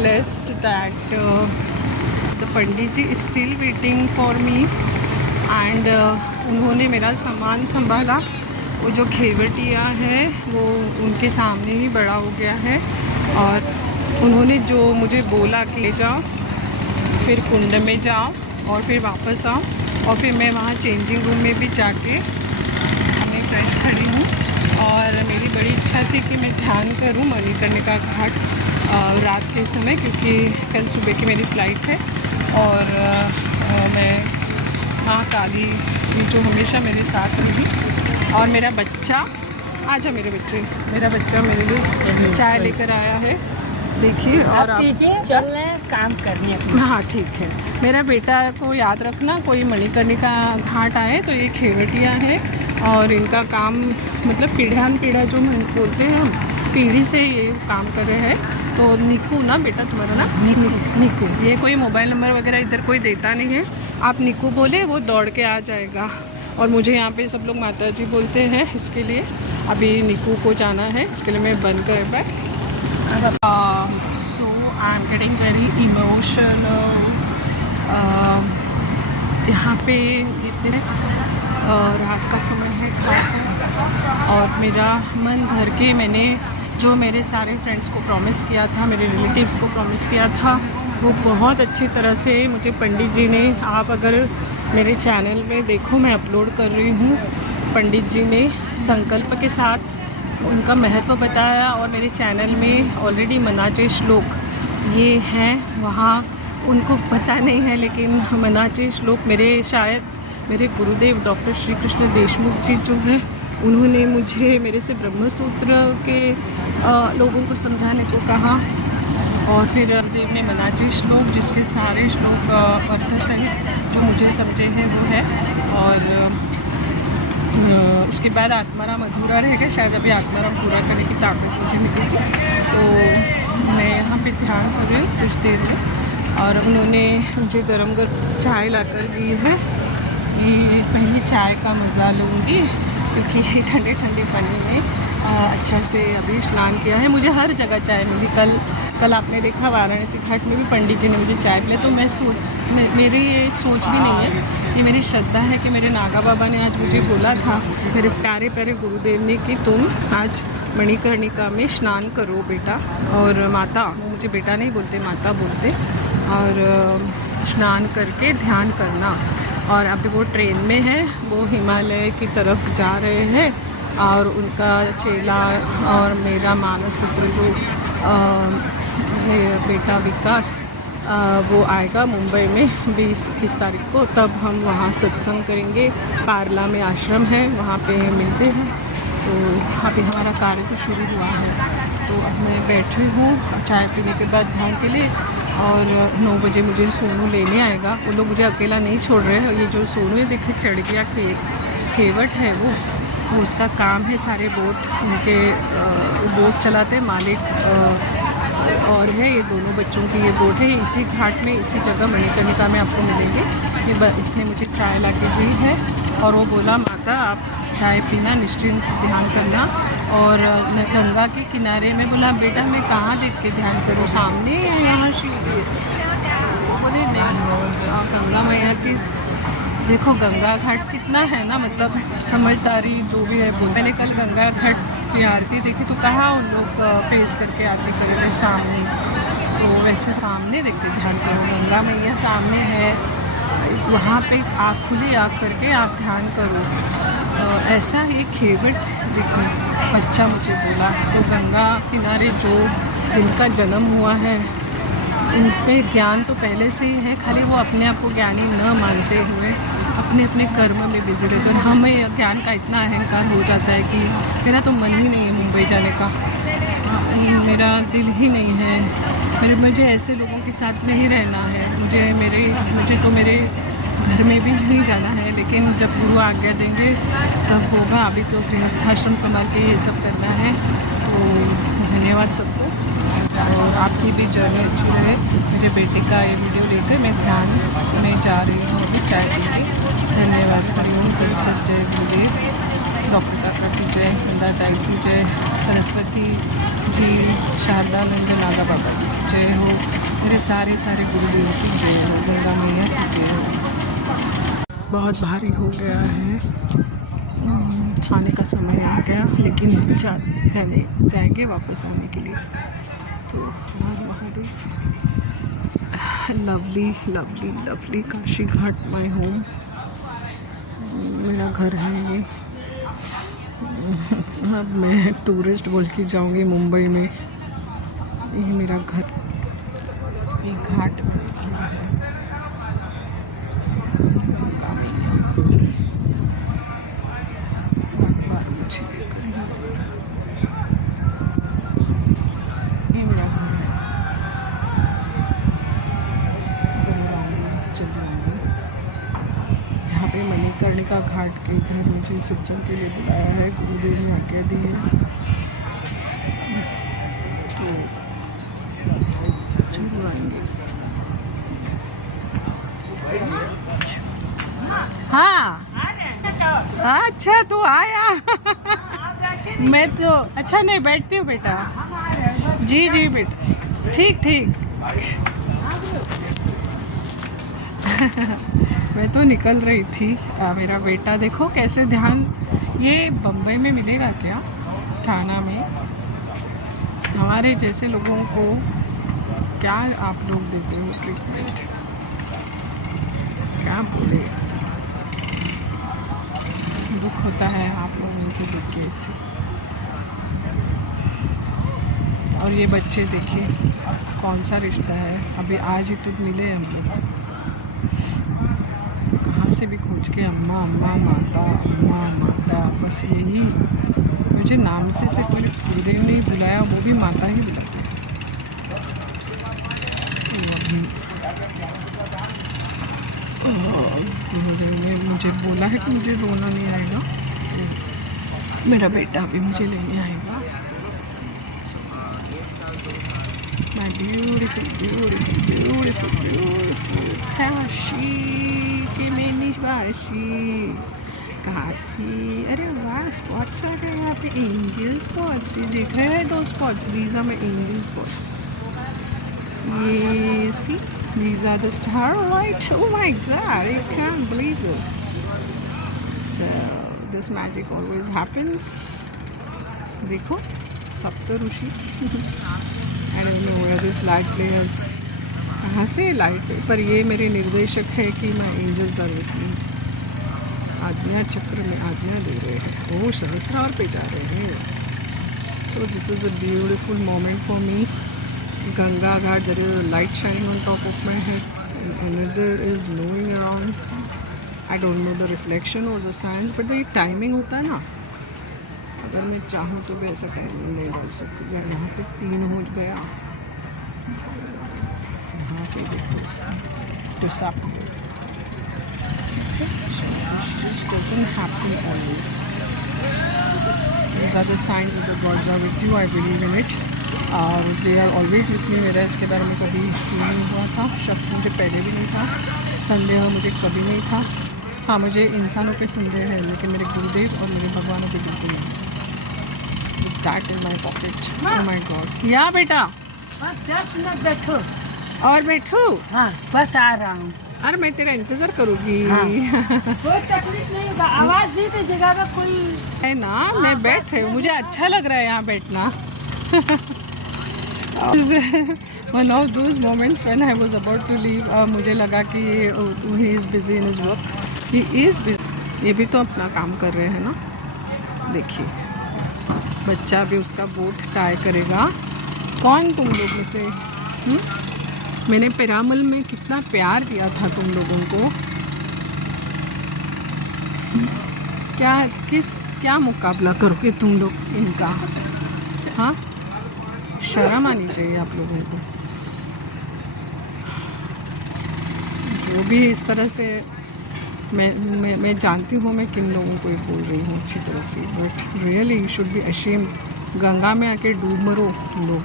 blessed that the Pandit ji is still waiting for me and उन्होंने मेरा सामान संभाला। वो जो घेवटिया है वो उनके सामने ही बड़ा हो गया है और उन्होंने जो मुझे बोला कि ले जाओ, फिर कुंड में जाओ और फिर वापस आओ, और फिर मैं वहाँ चेंजिंग रूम में भी जाके मैं फ्रेश खड़ी हूँ। और मेरी बड़ी इच्छा थी कि मैं ध्यान करूँ मणिकर्णिका घाट रात के समय, क्योंकि कल सुबह की मेरी फ़्लाइट है। और मैं माँ काली जो हमेशा मेरे साथ रही। और मेरा बच्चा, आजा मेरे बच्चे, मेरा बच्चा मेरे लिए चाय लेकर आया है, देखिए। और आप चल रहे हैं काम करने। हाँ ठीक है। मेरा बेटा को याद रखना, कोई मणिकर्णिका घाट आए तो ये घेवटिया है और इनका काम मतलब पीढ़ान पीढ़ा जो बोलते हैं हम, पीढ़ी से ये काम कर रहे हैं। तो निकू ना बेटा तुम्हारा ना, निकू। ये कोई मोबाइल नंबर वगैरह इधर कोई देता नहीं है, आप निकू बोले वो दौड़ के आ जाएगा। और मुझे यहाँ पे सब लोग माता जी बोलते हैं, इसके लिए अभी निकू को जाना है, इसके लिए मैं बंद कर पाए। So I'm getting very emotional। यहाँ पे इतने रात का समय है और मेरा मन भर के मैंने जो मेरे सारे फ्रेंड्स को प्रॉमिस किया था, मेरे रिलेटिव्स को प्रॉमिस किया था, वो बहुत अच्छी तरह से मुझे पंडित जी ने, आप अगर मेरे चैनल में देखो मैं अपलोड कर रही हूँ, पंडित जी ने संकल्प के साथ उनका महत्व बताया। और मेरे चैनल में ऑलरेडी मनाचे श्लोक ये हैं, वहाँ उनको पता नहीं है, लेकिन मनाचे श्लोक शायद मेरे गुरुदेव डॉक्टर श्री कृष्ण देशमुख जी जो हैं, उन्होंने मुझे मेरे से ब्रह्मसूत्र के लोगों को समझाने को कहा। और फिर गुरुदेव ने मनाचे श्लोक, जिसके सारे श्लोक अर्थ सहित जो मुझे समझे हैं वो है। और उसके बाद आत्माराम अधूरा रहेगा, शायद अभी आत्माराम पूरा करने की ताकत मुझे मिलेगी। तो मैं यहाँ पे ध्यान कर रही हूँ कुछ देर में। और उन्होंने मुझे गरम गरम चाय ला कर दी है कि पहले चाय का मज़ा लूँगी, क्योंकि ठंडे ठंडे पानी में अच्छा से अभी स्नान किया है। मुझे हर जगह चाय मिली। कल आपने देखा वाराणसी घाट में भी पंडित जी ने मुझे चाय पिलाई। तो मैं मेरी ये सोच भी नहीं है, ये मेरी श्रद्धा है कि मेरे नागा बाबा ने आज मुझे बोला था, मेरे प्यारे प्यारे गुरुदेव ने, कि तुम आज मणिकर्णिका में स्नान करो बेटा। और माता, वो मुझे बेटा नहीं बोलते, माता बोलते। और स्नान करके ध्यान करना। और अभी वो ट्रेन में है, वो हिमालय की तरफ जा रहे हैं। और उनका चेला और मेरा मानस पुत्र जो बेटा विकास, वो आएगा मुंबई में 20-21 तारीख को, तब हम वहाँ सत्संग करेंगे। पारला में आश्रम है, वहाँ पे मिलते हैं। तो अभी हमारा कार्य तो शुरू हुआ है। तो अब मैं बैठी हूँ चाय पीने के बाद ध्यान के लिए। और 9 बजे मुझे सोनू लेने आएगा। वो लोग मुझे अकेला नहीं छोड़ रहे हैं। ये जो सोनू है देखिए चढ़ गया, खेवट है वो उसका काम है। सारे बोट उनके बोट चलाते हैं मालिक और है। ये दोनों बच्चों की ये बोट है। इसी घाट में, इसी जगह मणिकर्णिका में आपको मिलेंगे। ये इसने मुझे चाय ला के दी है और वो बोला माता आप चाय पीना, निश्चिंत ध्यान करना। और गंगा के किनारे में बोला बेटा मैं कहाँ देख के ध्यान करूँ, सामने है यहाँ शिव जी। बोले नहीं, गंगा मैया की देखो, गंगा घाट कितना है ना, मतलब समझदारी जो भी है। मैंने कल गंगा घाट की आरती देखी तो कहाँ उन लोग फेस करके आरती कर रहे थे सामने, तो वैसे सामने देख के ध्यान करो। गंगा मैया सामने है, वहाँ पे आँख खुली आँख करके आप ध्यान करो। ऐसा ही खेवट देखो, बच्चा मुझे बोला। तो गंगा किनारे जो जिनका जन्म हुआ है, इन पे ज्ञान तो पहले से ही है, खाली वो अपने आप को ज्ञानी न मानते हुए अपने अपने कर्म में बिजी रहते हैं। और हमें ज्ञान का इतना अहंकार हो जाता है कि मेरा तो मन ही नहीं है मुंबई जाने का, मेरा दिल ही नहीं है, मुझे ऐसे लोगों के साथ में ही रहना है। मुझे तो मेरे घर में भी नहीं जाना है, लेकिन जब गुरु आज्ञा देंगे तब होगा। अभी तो गृहस्थाश्रम संभाल के ये सब करना है। तो धन्यवाद सबको, और आपकी भी जर्नी अच्छी रहे। मेरे बेटे का ये वीडियो लेकर मैं ध्यान में जा रही हूँ अभी चाय पी के। धन्यवाद। हरिओम तत्सत। जय गुरुदेव। डॉक्टर काका की जय, नंदा ताई की जय, सरस्वती जी, शारदा नंद नागा बाबा की जय हो, मेरे सारे गुरुदेवों की जय हो, गंगा मैया की जय हो। बहुत भारी हो गया है, खाने का समय आ गया, लेकिन जाएंगे वापस आने के लिए। तो हर Mahadev. Lovely lovely lovely Kashi ghat my home, मेरा घर है ये। अब मैं टूरिस्ट बोल के जाऊंगी मुंबई में, ये मेरा घर, ये घाट है। ये मेरा घर है, जरूर आऊँगी, जल्दी आऊँगी। यहाँ पे मणिकर्णिका घाट के इधर मुझे सत्संग के लिए बुलाया है, गुरुदेव ने आज्ञा दी है, तो जरूर आएंगे। हाँ अच्छा तू आया। मैं तो अच्छा नहीं बैठती हूँ बेटा। जी जी बेटा, ठीक ठीक। मैं तो निकल रही थी, मेरा बेटा देखो कैसे ध्यान, ये बम्बई में मिलेगा क्या, थाना में हमारे जैसे लोगों को क्या आप लोग देते हो ट्रीटमेंट, क्या बोले, दुख होता है आप लोगों को देख के ऐसे। और ये बच्चे देखिए कौन सा रिश्ता है, अभी आज ही तो मिले हम लोग, कहाँ से भी खोज के अम्मा अम्मा माता अम्मा माता, बस यही। मुझे नाम से सिर्फ मेरे गुरुदेव ने ही बुलाया, वो भी माता ही बुलाते हैं। तो अभी गुरुदेव ने मुझे बोला है कि मुझे रोना नहीं आएगा, तो मेरा बेटा भी मुझे लेने आएगा। My beautiful, beautiful, beautiful, beautiful Kashi के में निवासी, काशी। अरे वाह, स्पॉट्स आ गए यहाँ पे, एंजल स्पॉट्स, ये देख रहे हैं 2 spots, these are my angel spots. ये see, these are the starlight. Oh my God, I can't believe this. So this magic always happens. देखो सप्त ऋषि। I don't know where this light players, कहाँ से light, पर ये मेरे निर्देशक है कि my angels are with me, आज्ञा चक्र में आज्ञा दे रहे हैं, वो सहस्रार पे जा रहे हैं। So this is a beautiful moment for me. Ganga Ghat, there is a light shining on top of my head, and another is moving around. I don't know the reflection or the signs, but the timing होता है ना, अगर मैं चाहूँ तो भी ऐसा timing नहीं डाल सकती। यहाँ पे 3 हो गया, यहाँ पे देखो disappear. So this just doesn't happen always. These are the signs that the gods are with you. I believe in it. और they are always with me. मेरा इसके बारे में कभी नहीं हुआ था, शक मुझे पहले भी नहीं था, संदेह मुझे कभी नहीं था। हाँ, मुझे इंसानों पे संदेह है, लेकिन मेरे गुरुदेव और मेरे भगवानों पे बिल्कुल नहीं। That in my pocket. Oh my God. या बेटा 10 मिनट बैठो। और बैठो। हाँ बस आ रहा हूँ। अरे मैं तेरा इंतज़ार करूँगी। हाँ। कोई तकलीफ नहीं होगा, आवाज़ दी तो जगह का कोई है ना, मैं बैठ रही हूँ, मुझे अच्छा लग रहा है यहाँ बैठना। One of those moments when I was about to leave, मुझे लगा कि he is busy in his work. He is busy. ये भी तो अपना काम कर रहे हैं ना। देखिए बच्चा भी उसका बोट टाई करेगा। कौन तुम लोग में से? मैंने पिरामल में कितना प्यार दिया था तुम लोगों को। क्या मुकाबला करोगे तुम लोग इनका? हाँ, शर्म आनी चाहिए आप लोगों को। जो भी इस तरह से मैं जानती हूँ मैं किन लोगों को बोल रही हूँ अच्छी तरह से, but really you should be ashamed. Ganga में आके डूब मरो तुम लोग।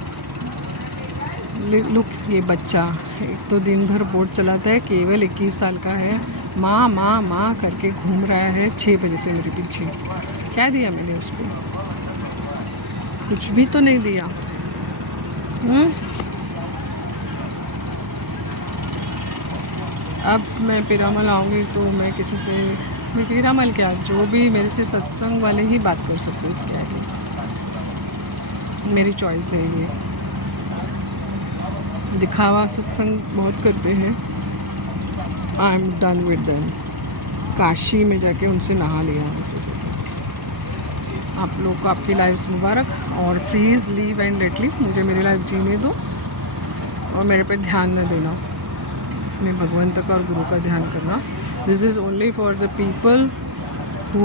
लुक, ये बच्चा एक तो दिन भर बोट चलाता है, केवल 21 साल का है, माँ माँ माँ करके घूम रहा है 6 बजे से मेरे पीछे। क्या दिया मैंने उसको? कुछ भी तो नहीं दिया। अब मैं पीरामल आऊँगी तो मैं किसी से, मैं पीरामल क्या, जो भी मेरे से सत्संग वाले ही बात कर सकते हैं इसके आगे। मेरी चॉइस है ये। दिखावा सत्संग बहुत करते हैं। I am done with them. Kashi में जाके उनसे नहा लिया ऐसे से। आप लोग को आपकी लाइफ्स मुबारक, और please leave and let leave, मुझे मेरी लाइफ जीने दो और मेरे पे ध्यान न देना। अपने भगवंत का और गुरु का ध्यान करना। This is only for the people who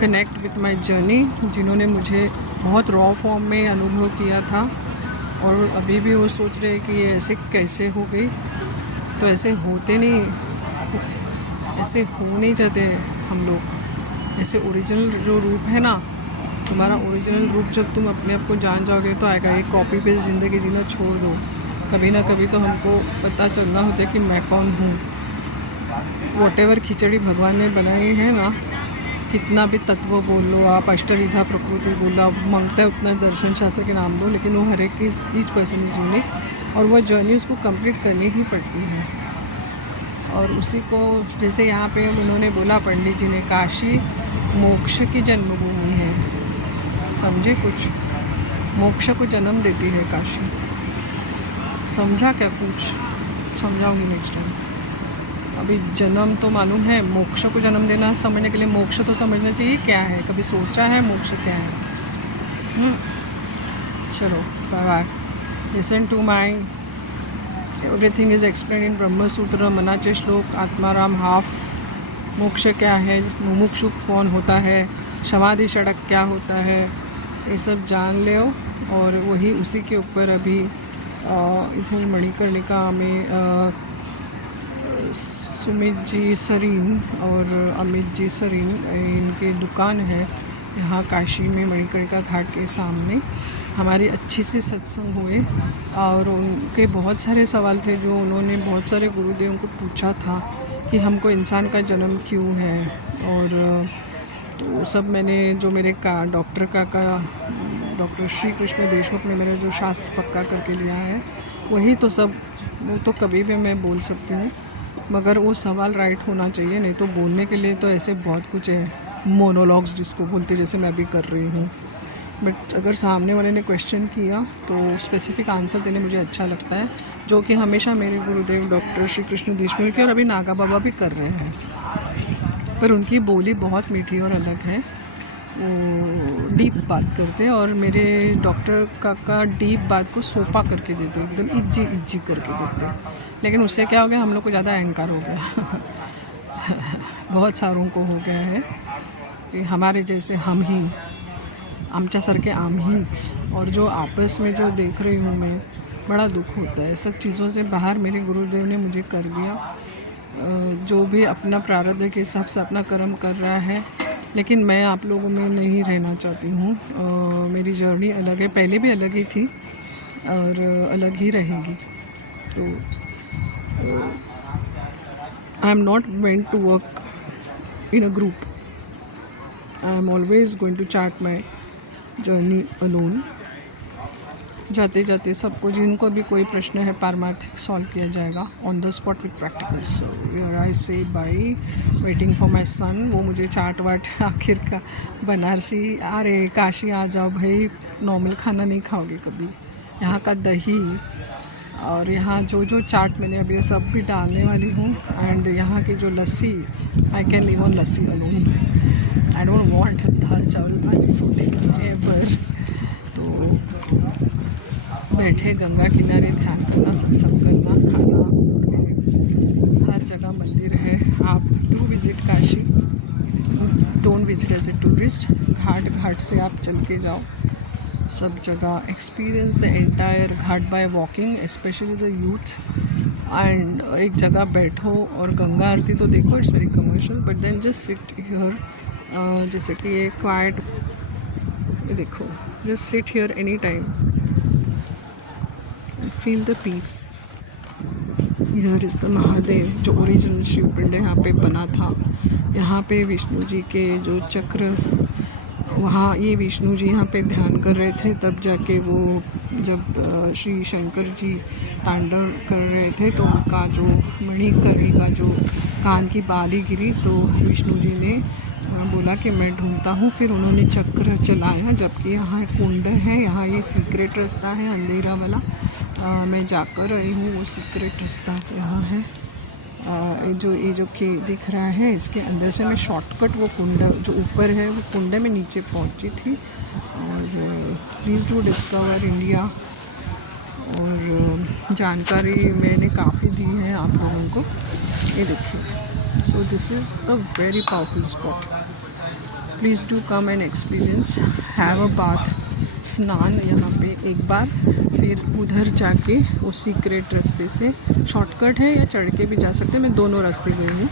connect with my journey, जिन्होंने मुझे बहुत रॉ फॉर्म में अनुभव किया था और अभी भी वो सोच रहे हैं कि ये ऐसे कैसे हो गई। तो ऐसे होते नहीं, ऐसे हो नहीं जाते हम लोग। ऐसे ओरिजिनल जो रूप है ना, तुम्हारा ओरिजिनल रूप जब तुम अपने आप को जान जाओगे तो आएगा। ये कॉपी पेस्ट ज़िंदगी जीना छोड़ दो। कभी ना कभी तो हमको पता चलना होता है कि मैं कौन हूँ। वॉटेवर खिचड़ी भगवान ने बनाई है ना, कितना भी तत्व बोल लो आप, अष्टविधा प्रकृति बोल लो, आप मांगता है उतना दर्शन शास्त्र के नाम दो, लेकिन वो हर एक की ईच पर्सन इज़ यूनिक और वो जर्नी उसको कंप्लीट करनी ही पड़ती है। और उसी को जैसे यहाँ पे उन्होंने बोला पंडित जी ने, काशी मोक्ष की जन्मभूमि है। समझे? कुछ मोक्ष को जन्म देती है काशी। समझा क्या? कुछ समझाऊंगी नेक्स्ट टाइम। अभी जन्म तो मालूम है, मोक्ष को जन्म देना समझने के लिए मोक्ष तो समझना चाहिए क्या है। कभी सोचा है मोक्ष क्या है? चलो bye bye. Listen to my everything is explain in Brahma Sutra, मनाचे श्लोक, आत्माराम हाफ। मोक्ष क्या है, मुमुक्षु कौन होता है, समाधि षडक क्या होता है, ये सब जान ले। और वही उसी के ऊपर अभी इधर मणिकर्णिका में सुमित जी सरीन और अमित जी सरीन, इनकी दुकान है यहाँ काशी में मणिकर्णिका घाट के सामने। हमारी अच्छी सी सत्संग हुए और उनके बहुत सारे सवाल थे जो उन्होंने बहुत सारे गुरुदेवों को पूछा था कि हमको इंसान का जन्म क्यों है। और तो सब मैंने जो मेरे डॉक्टर श्री कृष्ण देशमुख ने मेरा जो शास्त्र पक्का करके लिया है वही तो सब, वो तो कभी भी मैं बोल सकती हूँ, मगर वो सवाल राइट होना चाहिए। नहीं तो बोलने के लिए तो ऐसे बहुत कुछ है, मोनोलॉग्स जिसको बोलते, जैसे मैं भी कर रही हूँ। बट अगर सामने वाले ने क्वेश्चन किया तो स्पेसिफिक आंसर देने मुझे अच्छा लगता है, जो कि हमेशा मेरे गुरुदेव डॉक्टर श्री कृष्ण देशमुख और अभी नागा बाबा भी कर रहे हैं। पर उनकी बोली बहुत मीठी और अलग है, वो डीप बात करते हैं और मेरे डॉक्टर काका डीप बात को सोपा करके देते, एकदम इज्जी करके देते। लेकिन उससे क्या हो गया, हम लोग को ज़्यादा अहंकार हो गया बहुत सारों को हो गया है कि हमारे जैसे हम ही, आमच्यासारखे आम्हीच। और जो आपस में जो देख रही हूँ मैं, बड़ा दुख होता है। सब चीज़ों से बाहर मेरे गुरुदेव ने मुझे कर दिया। जो भी अपना प्रारब्ध के हिसाब से अपना कर्म कर रहा है, लेकिन मैं आप लोगों में नहीं रहना चाहती हूँ। मेरी जर्नी अलग है, पहले भी अलग ही थी और अलग ही रहेगी। तो I am not meant to work in a group. I am always going to chart my journey alone. जाते जाते सबको, जिनको भी कोई प्रश्न है पारमार्थिक, सॉल्व किया जाएगा on the spot with practicals. So I say bye, waiting for my son. वो मुझे चाट वाट आखिर का बनारसी, अरे काशी आ जाओ भाई, नॉर्मल खाना नहीं खाओगे कभी। यहाँ का दही और यहाँ जो जो चाट मैंने अभी सब भी डालने वाली हूँ। एंड यहाँ की जो lassi, I can live on lassi alone. I don't want dal chawal bhaji roti ever. तो बैठे गंगा किनारे ध्यान करना, सत्संग करना, खाना, हर जगह मंदिर है। आप do visit Kashi, don't visit as a tourist. Ghat से आप चल के जाओ, सब जगह experience the entire ghat by walking, specially the youth. And एक जगह बैठो और गंगा आरती तो देखो, it's very commercial, but then just sit here. जैसे कि ये क्वाइट देखो, just sit here any time, feel the peace. Here is the Mahadev, जो ओरिजिनल शिव पिंड यहाँ पे बना था। यहाँ पे विष्णु जी के जो चक्र वहाँ ये विष्णु जी यहाँ पे ध्यान कर रहे थे, तब जाके वो जब श्री शंकर जी तांडव कर रहे थे तो उनका जो मणिकर्णी का जो कान की बाली गिरी, तो विष्णु जी ने बोला कि मैं ढूंढता हूँ। फिर उन्होंने चक्र चलाया, जबकि यहाँ कुंड है, यहाँ ये सीक्रेट रास्ता है अंधेरा वाला। मैं जाकर आई हूँ, वो सीक्रेट रास्ता यहाँ है। ये जो के दिख रहा है, इसके अंदर से मैं शॉर्टकट वो कुंड जो ऊपर है वो कुंड में नीचे पहुँची थी। और प्लीज़ डू डिस्कवर इंडिया। और जानकारी मैंने काफ़ी दी है आप लोगों को, ये देखिए। So this is a very powerful spot. Please do come and experience, have a bath, स्नान यहाँ पे एक बार, फिर उधर जाके वो सीक्रेट रास्ते से शॉर्टकट है या चढ़ के भी जा सकते हैं। मैं दोनों रास्ते गई हूँ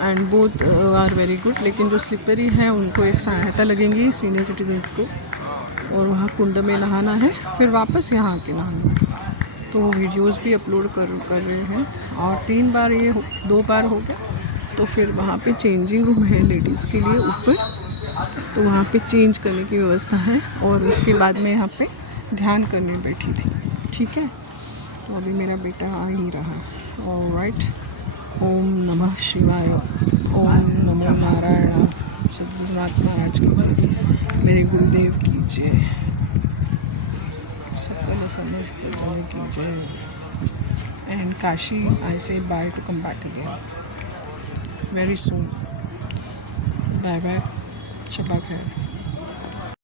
and both are very good, लेकिन जो स्लिपरी है उनको एक सहायता लगेंगी सीनियर सिटीजन्स को। और वहाँ कुंड में नहाना है, फिर वापस यहाँ आके नहाना है। तो वीडियोस भी अपलोड कर रहे हैं। और 3 बार ये 2 बार हो गया, तो फिर वहाँ पे चेंजिंग रूम है लेडीज़ के लिए ऊपर, तो वहाँ पे चेंज करने की व्यवस्था है। और उसके बाद में यहाँ पे ध्यान करने बैठी थी, ठीक है। तो अभी मेरा बेटा आ ही रहा। ऑलराइट, ओम नमः शिवाय, ओम नमो नारायण, सद्गुरुनाथ महाराज की जय, मेरे गुरुदेव की जय, सकल समस्त गुरु की जय। And Kashi, I say bye to come back again very soon. Bye bye, शब्बा खैर।